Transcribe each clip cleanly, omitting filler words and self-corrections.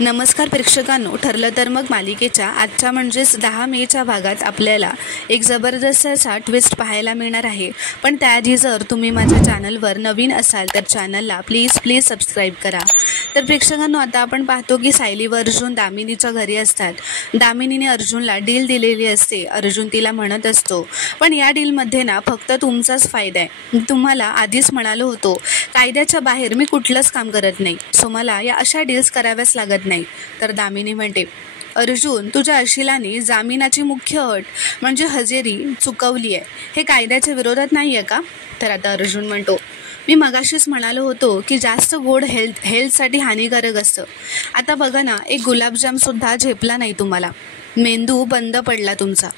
नमस्कार प्रेक्षकांनो, ठरलं तर मग मालिकेच्या आजच्या म्हणजेच 10 मेच्या भागात आपल्याला एक जबरदस्त असा ट्विस्ट पाहायला मिळणार आहे। पण त्याआधी जर तुम्ही माझ्या चॅनलवर नवीन असाल तर चॅनलला प्लीज सबस्क्राईब करा। तर प्रेक्षकांनो, आता आपण पाहतो की सायली व अर्जुन दामिनीच्या घरी असतात। दामिनीने अर्जुनला डील दिलेली असते। अर्जुन तिला म्हणत असतो, पण या डीलमध्ये ना फक्त तुमचाच फायदा आहे। मी तुम्हाला आधीच म्हणालो होतो, कायद्याच्या बाहेर मी कुठलंच काम करत नाही, सो मला या अशा डील्स कराव्याच लागत नाही। तर दामिनी म्हणते, अर्जुन, तुझ्या अशिलाने जामिनाची मुख्य अट म्हणजे हजेरी चुकवली आहे, हे कायद्याच्या विरोधात नाही आहे का? तर आता अर्जुन म्हणतो, मी मगाशीच म्हणालो होतो की जास्त गोड हेल्थसाठी हानिकारक असतं। आता बघा ना, एक गुलाबजामसुद्धा झेपला नाही तुम्हाला, मेंदू बंद पडला तुमचा।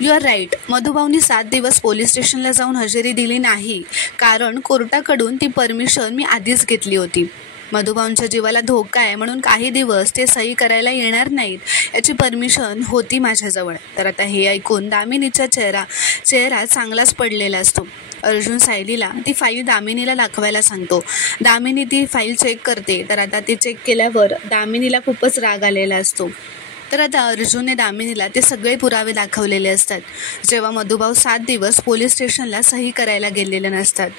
यू आर राईट, मधुभाऊनी 7 दिवस पोलीस स्टेशनला जाऊन हजेरी दिली नाही, कारण कोर्टाकडून ती परमिशन मी आधीच घेतली होती। मधुभाऊंच्या जीवाला धोका आहे म्हणून काही दिवस ते सही करायला येणार नाहीत याची परमिशन होती माझ्याजवळ। तर आता हे ऐकून दामिनीचा चेहरा चांगलाच पडलेला असतो। अर्जुन सायलीला ती फाईल दामिनीला दाखवायला सांगतो। दामिनी ती फाईल चेक करते। तर आता ती चेक केल्यावर दामिनीला खूपच राग आलेला असतो। तर आता अर्जुनने दामिनीला ते सगळे पुरावे दाखवलेले असतात, जेव्हा मधुभाऊ 7 दिवस पोलीस स्टेशनला सही करायला गेलेले नसतात।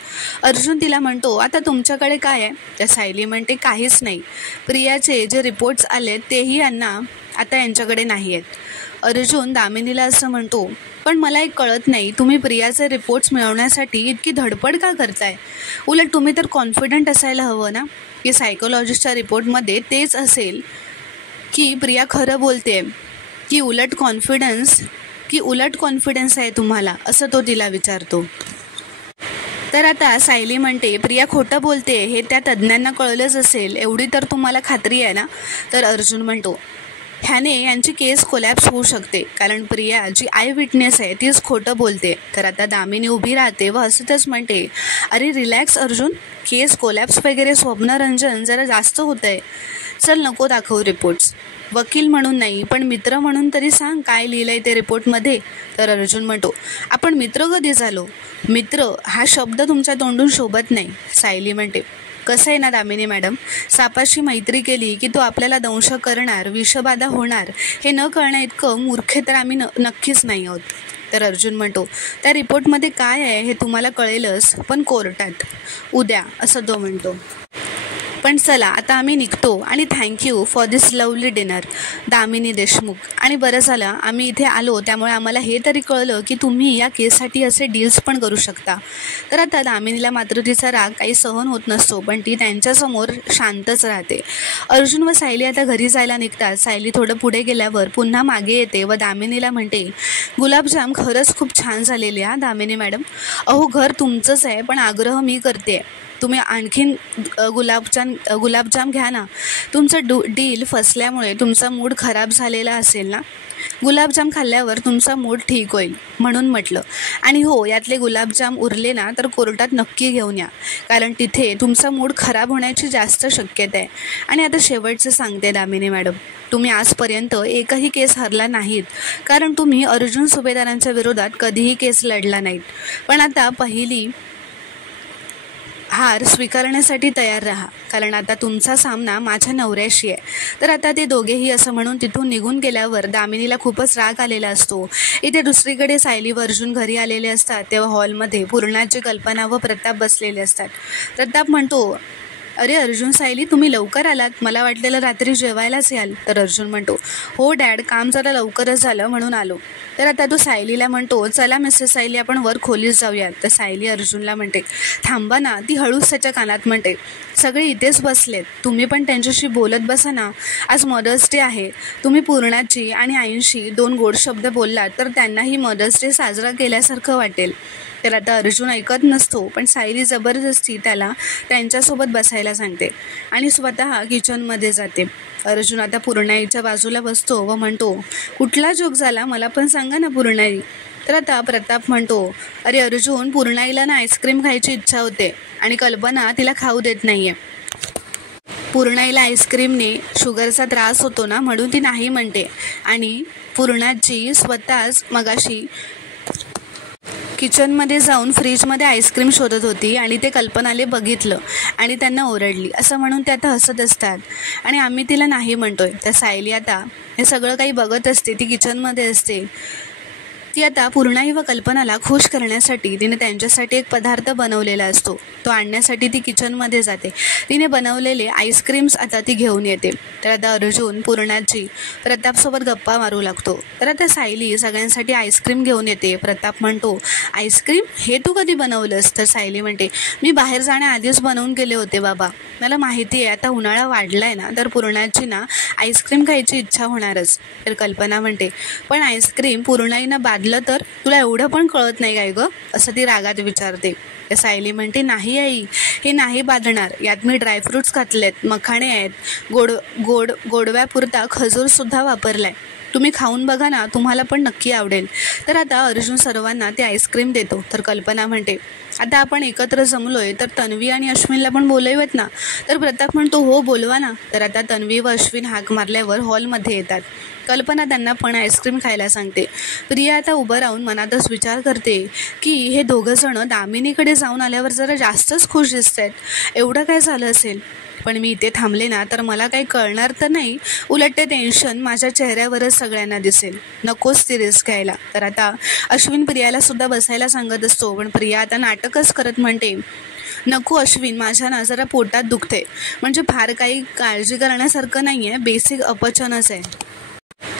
अर्जुन तिला म्हणतो, आता तुमच्याकडे काय आहे? तर सायली म्हणते, काहीच नाही, प्रियाचे जे रिपोर्ट्स आलेत तेही आता यांच्याकडे नाही आहेत। अर्जुन दामिनीला असं म्हणतो, पण मला एक कळत नाही, तुम्ही प्रियाचे रिपोर्ट्स मिळवण्यासाठी इतकी धडपड का करताय? उलट तुम्ही तर कॉन्फिडंट असायला हवं ना की सायकोलॉजिस्टच्या रिपोर्टमध्ये तेच असेल की प्रिया खरं बोलते, की उलट कॉन्फिडन्स आहे तुम्हाला, असं तो तिला विचारतो। तर आता सायली म्हणते, प्रिया खोटं बोलते हे त्या तज्ज्ञांना कळलंच असेल, एवढी तर तुम्हाला खात्री आहे ना? तर अर्जुन म्हणतो, ह्याने यांची केस कोलॅप्स होऊ शकते, कारण प्रिया जी आय विटनेस आहे तीच खोटं बोलते। तर आता दामिनी उभी राहते व हसतच म्हणते, अरे रिलॅक्स अर्जुन, केस कोलॅप्स वगैरे स्वप्नरंजन जरा जास्त होतं आहे। चल, नको दाखवू रिपोर्ट्स, वकील म्हणून नाही पण मित्र म्हणून तरी सांग काय लिहिलंय ते रिपोर्टमध्ये। तर अर्जुन म्हणतो, आपण मित्र कधी झालो? मित्र हा शब्द तुमच्या तोंडून शोभत नाही। सायली म्हणते, कसं आहे ना दामिनी मॅडम, सापाशी मैत्री केली की तो आपल्याला दंश करणार, विषबाधा होणार, हे न कळण्या इतकं मूर्ख तर आम्ही नक्कीच नाही आहोत। तर अर्जुन म्हणतो, त्या रिपोर्टमध्ये काय आहे हे तुम्हाला कळेलच, पण कोर्टात उद्या, असं तो म्हणतो। पण चला आता आम्ही निघतो आणि thank you for this lovely dinner Damini Deshmukh. आणि बरं झालं आम्ही इथे आलो, त्यामुळे आम्हाला हे तरी कळलं की तुम्ही या केससाठी असे डील्स पण करू शकता। तर आता दामिनीला मात्र तिचा राग काही सहन होत नसतो, पण ती त्यांच्यासमोर शांतच राहते। अर्जुन व सायली आता घरी जायला निघतात। सायली थोडं पुढे गेल्यावर पुन्हा मागे येते व दामिनीला म्हणते, गुलाबजाम खरंच खूप छान झालेले हा दामिनी मॅडम। अहो, घर तुमचंच आहे, पण आग्रह मी करते, तुम्ही आणखीन गुलाबजाम घ्या ना। तुमचं डील फसल्यामुळे तुमचा मूड खराब झालेला असेल ना, गुलाबजाम खाल्ल्यावर तुमचा मूड ठीक होईल म्हणून म्हटलं। आणि हो, यातले गुलाबजाम उरले ना तर कोर्टात नक्की घेऊन या, कारण तिथे तुमचा मूड खराब होण्याची जास्त शक्यता आहे। आणि आता शेवटचं सांगते दामिनी मॅडम, तुम्ही आजपर्यंत एकही केस हरला नाहीत, कारण तुम्ही अर्जुन सुभेदारांच्या विरोधात कधीही केस लढला नाहीत। पण आता पहिली हार स्वीकारण्यासाठी तयार राहा, कारण आता तुमचा सामना माझ्या नवऱ्याशी आहे। तर आता ते दोघेही असं म्हणून तिथून निघून गेल्यावर दामिनीला खूपच राग आलेला असतो। इथे दुसरीकडे सायली व अर्जुन घरी आलेले असतात, तेव्हा हॉलमध्ये पूर्णाची कल्पना व प्रताप बसलेले असतात। प्रताप म्हणतो, अरे अर्जुन सायली, तुम्ही लवकर आलात, मला वाटलेलं रात्री जेवायलाच याल। तर अर्जुन म्हणतो, हो डॅड, काम जरा लवकरच झालं म्हणून आलो। तर आता तो सायलीला म्हणतो, चला मिसेस सायली, आपण वर खोलीत जाऊयात। तर सायली अर्जुनला म्हणते, थांबा ना। ती हळूच त्याच्या कानात म्हणते, सगळे इथेच बसलेत, तुम्ही पण त्यांच्याशी बोलत बसा ना, आज मदर्स डे आहे। तुम्ही पूर्णाची आणि आईंशी 2 गोड शब्द बोललात तर त्यांनाही मदर्स डे साजरा केल्यासारखं वाटेल। तर आता अर्जुन ऐकत नसतो, पण सायली जबरदस्ती त्याला त्यांच्यासोबत बसायला सांगते आणि स्वतः किचनमध्ये जाते। अर्जुन आता पूर्णाईच्या बाजूला बसतो व म्हणतो, कुठला जोक झाला मला पण सांगा ना पूर्णाई। तर आता प्रताप म्हणतो, अरे अर्जुन, पूर्णाईला ना आईस्क्रीम खायची इच्छा होते आणि कल्पना तिला खाऊ देत नाहीये। पूर्णाईला आईस्क्रीमने शुगरचा त्रास होतो ना, म्हणून ती नाही म्हणते। आणि पूर्णाची स्वतःच मगाशी किचनमध्ये जाऊन फ्रीजमध्ये आईस्क्रीम शोधत होती आणि ते कल्पनाले बघितलं आणि त्यांना ओरडली असं म्हणून ते आता हसत असतात आणि आम्ही तिला नाही म्हणतोय. त्या सायली आता हे सगळं काही बघत असते. ती किचनमध्ये असते. ती आता पूर्णाई व कल्पनाला खुश करण्यासाठी तिने त्यांच्यासाठी एक पदार्थ बनवलेला असतो. तो आणण्यासाठी ती किचनमध्ये जाते. तिने बनवलेले आईस्क्रीम्स आता ती घेऊन येते. तर आता अर्जुन पूर्णाची प्रतापसोबत गप्पा मारू लागतो. तर आता सायली सगळ्यांसाठी आईस्क्रीम घेऊन येते. प्रताप म्हणतो, आईस्क्रीम हे तू कधी बनवलंस? तर सायली म्हणते, मी बाहेर जाण्याआधीच बनवून गेले होते बाबा. मला माहिती आहे आता उन्हाळा वाढलाय ना, तर पूर्णाची ना आईस्क्रीम खायची इच्छा होणारच. तर कल्पना म्हणते, पण आईस्क्रीम पूर्णाईनं बादलं तर तुला एवढं पण कळत नाही काय गं? असं ती रागात विचारते. सायली म्हणते, नाही आई, हे नाही बांधणार. यात मी ड्रायफ्रूट्स घातलेत, मखाणे आहेत, गोडव्यापुरता खजूरसुद्धा वापरलाय. तुम्ही खाऊन बघा ना, तुम्हाला पण नक्की आवडेल. तर आता अर्जुन सर्वांना ते आईस्क्रीम देतो. तर कल्पना म्हणते, आता आपण एकत्र जमलोय तर तन्वी आणि अश्विनला पण बोलवूयात ना? तर प्रताप म्हणतो, हो बोलवा ना. तर आता तन्वी व अश्विन हाक मारल्यावर हॉलमध्ये येतात. कल्पना त्यांना पण आईस्क्रीम खायला सांगते. प्रिया आता उभं राहून मनातच विचार करते की हे दोघंजणं दामिनीकडे जाऊन आल्यावर जरा जास्तच खुश दिसत आहेत. एवढं काय झालं असेल? पण मी इथे थांबले ना तर मला काही कळणार तर नाही. उलट ते टेन्शन माझ्या चेहऱ्यावरच सगळ्यांना दिसेल. नकोच ती रिस्क घ्यायला. तर आता अश्विन प्रियाला सुद्धा बसायला सांगत असतो. पण प्रिया आता नाटकच करत म्हणते, नको अश्विन, माझ्या ना जरा पोटात दुखते. म्हणजे फार काही काळजी करण्यासारखं नाही आहे, बेसिक अपचनच आहे.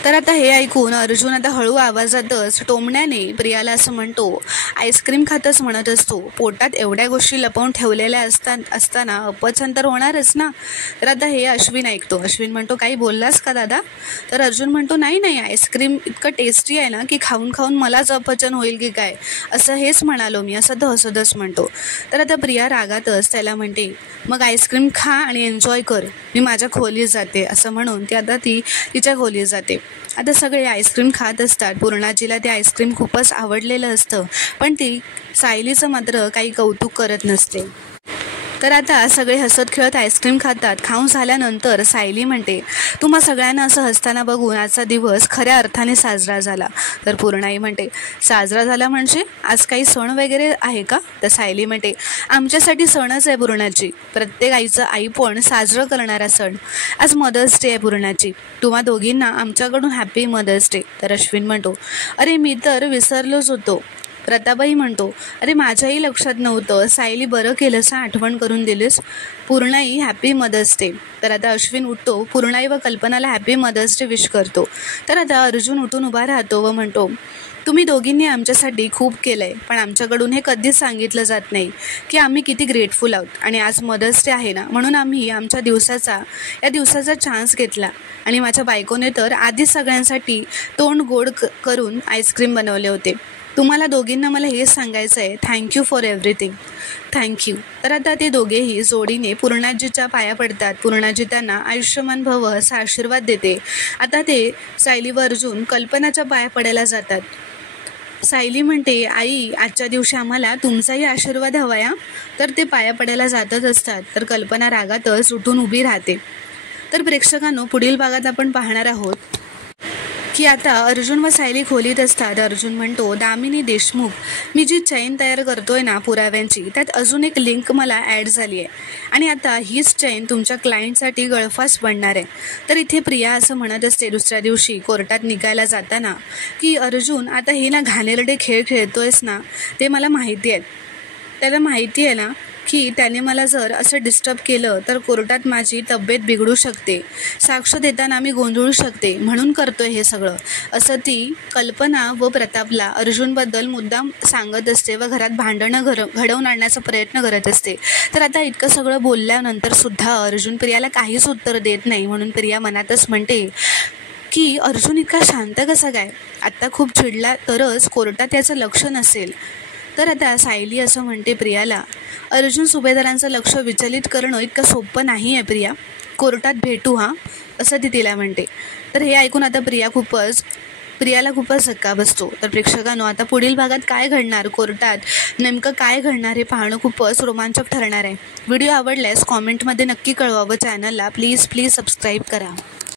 तर आता हे ऐकून अर्जुन आता हळू आवाजातच टोमण्याने प्रियाला असं म्हणतो, आईस्क्रीम खातच म्हणत असतो. पोटात एवढ्या गोष्टी लपवून ठेवलेल्या असताना अपचन तर होणारच ना. तर आता हे अश्विन ऐकतो. अश्विन म्हणतो, काही बोललास का दादा? तर अर्जुन म्हणतो, नाही, आईस्क्रीम इतकं टेस्टी आहे ना की खाऊन खाऊन मलाच अपचन होईल की काय, असं हेच म्हणालो मी, असं तर हसतच म्हणतो. तर आता प्रिया रागातच त्याला म्हणते, मग आईस्क्रीम खा आणि एन्जॉय कर, मी माझ्या खोलीत जाते. असं म्हणून ती तिच्या खोलीत जाते. आता सगळे आईस्क्रीम खात असतात. पूर्णाजीला ते आईस्क्रीम खूपच आवडलेलं असतं, पण ती सायलीचं मात्र काही कौतुक करत नसते. तर आता सगळे हसत खेळत आईस्क्रीम खातात. खाऊन झाल्यानंतर सायली म्हणते, तुम्हा सगळ्यांना असं हसताना बघून आजचा दिवस खऱ्या अर्थाने साजरा झाला. तर पूर्णाई म्हणते, साजरा झाला म्हणजे आज काही सण वगैरे आहे का? तर सायली म्हणते, आमच्यासाठी सणच आहे पूर्णाची, प्रत्येक आईचं आई पण साजरं करणारा सण. आज मदर्स डे आहे पूर्णाची, तुम्हा दोघींना आमच्याकडून हॅपी मदर्स डे. तर अश्विन म्हणतो, अरे मी तर विसरलोच होतो. प्रतापही म्हणतो, अरे माझ्याही लक्षात नव्हतं. सायली बरं केलंस, आठवण करून दिलीस. Purnai happy mother's day. तर आता अश्विन उठतो, पूर्णाई व कल्पनाला हॅपी मदर्स डे विश करतो. तर आता अर्जुन उठून उभा राहतो व म्हणतो, तुम्ही दोघींनी आमच्यासाठी खूप केलं आहे, पण आमच्याकडून हे कधीच सांगितलं जात नाही की आम्ही किती ग्रेटफुल आहोत. आणि आज मदर्स डे आहे ना, म्हणून आम्ही या दिवसाचा चान्स घेतला. आणि माझ्या बायकोने तर आधीच सगळ्यांसाठी तोंड गोड करून आईस्क्रीम बनवले होते. तुम्हाला दोघींना मला हेच सांगायचं आहे, थँक्यू फॉर एव्हरीथिंग, थँक्यू. तर आता ते दोघेही जोडीने पूर्णाजीच्या पाया पडतात. पूर्णाजी त्यांना आयुष्यमान भव असा आशीर्वाद देते. आता ते सायली व अर्जुन कल्पनाच्या पाया पडायला जातात. सायली म्हणते, आई आजच्या दिवशी आम्हाला तुमचाही आशीर्वाद हवाया. तर ते पाया पडायला जातच असतात. तर कल्पना रागातच उठून उभी राहते. तर प्रेक्षकांनो, पुढील भागात आपण पाहणार आहोत की आता अर्जुन व सायली खोलीत असतात. अर्जुन म्हणतो, दामिनी देशमुख, मी जी चैन तयार करतोय ना पुराव्यांची, त्यात अजून एक लिंक मला ॲड झाली आहे आणि आता हीच चैन तुमच्या क्लायंटसाठी गळफास बनणार आहे. तर इथे प्रिया असं म्हणत असते दुसऱ्या दिवशी कोर्टात निघायला जाताना की अर्जुन, आता हे ना घाणेरडे खेळ खेळतोयस ना, ते मला माहिती आहे. त्याला माहिती आहे ना की त्याने मला जर असं डिस्टर्ब केलं तर कोर्टात माझी तब्येत बिघडू शकते, साक्ष देताना मी गोंधळू शकते, म्हणून करतोय हे सगळं. असं ती कल्पना व प्रतापला अर्जुनबद्दल मुद्दाम सांगत असते व घरात भांडणं घडवून आणण्याचा प्रयत्न करत असते. तर आता इतकं सगळं बोलल्यानंतर सुद्धा अर्जुन प्रियाला काहीच उत्तर देत नाही. म्हणून प्रिया मनातच म्हणते की अर्जुन इतका शांत कसा काय? आत्ता खूप चिडला तरच कोर्टात याचं लक्ष नसेल. तर आता सायली असं म्हणते प्रियाला, अर्जुन सुभेदारांचं लक्ष विचलित करणं इतकं सोपं नाही आहे प्रिया, कोर्टात भेटू हां, असं ती तिला म्हणते. तर हे ऐकून आता प्रियाला खूपच धक्का बसतो. तर प्रेक्षकांनो, आता पुढील भागात काय घडणार, कोर्टात नेमकं काय घडणार हे पाहणं खूपच रोमांचक ठरणार आहे. व्हिडिओ आवडल्यास कॉमेंटमध्ये नक्की कळवा व चॅनलला प्लीज सबस्क्राईब करा.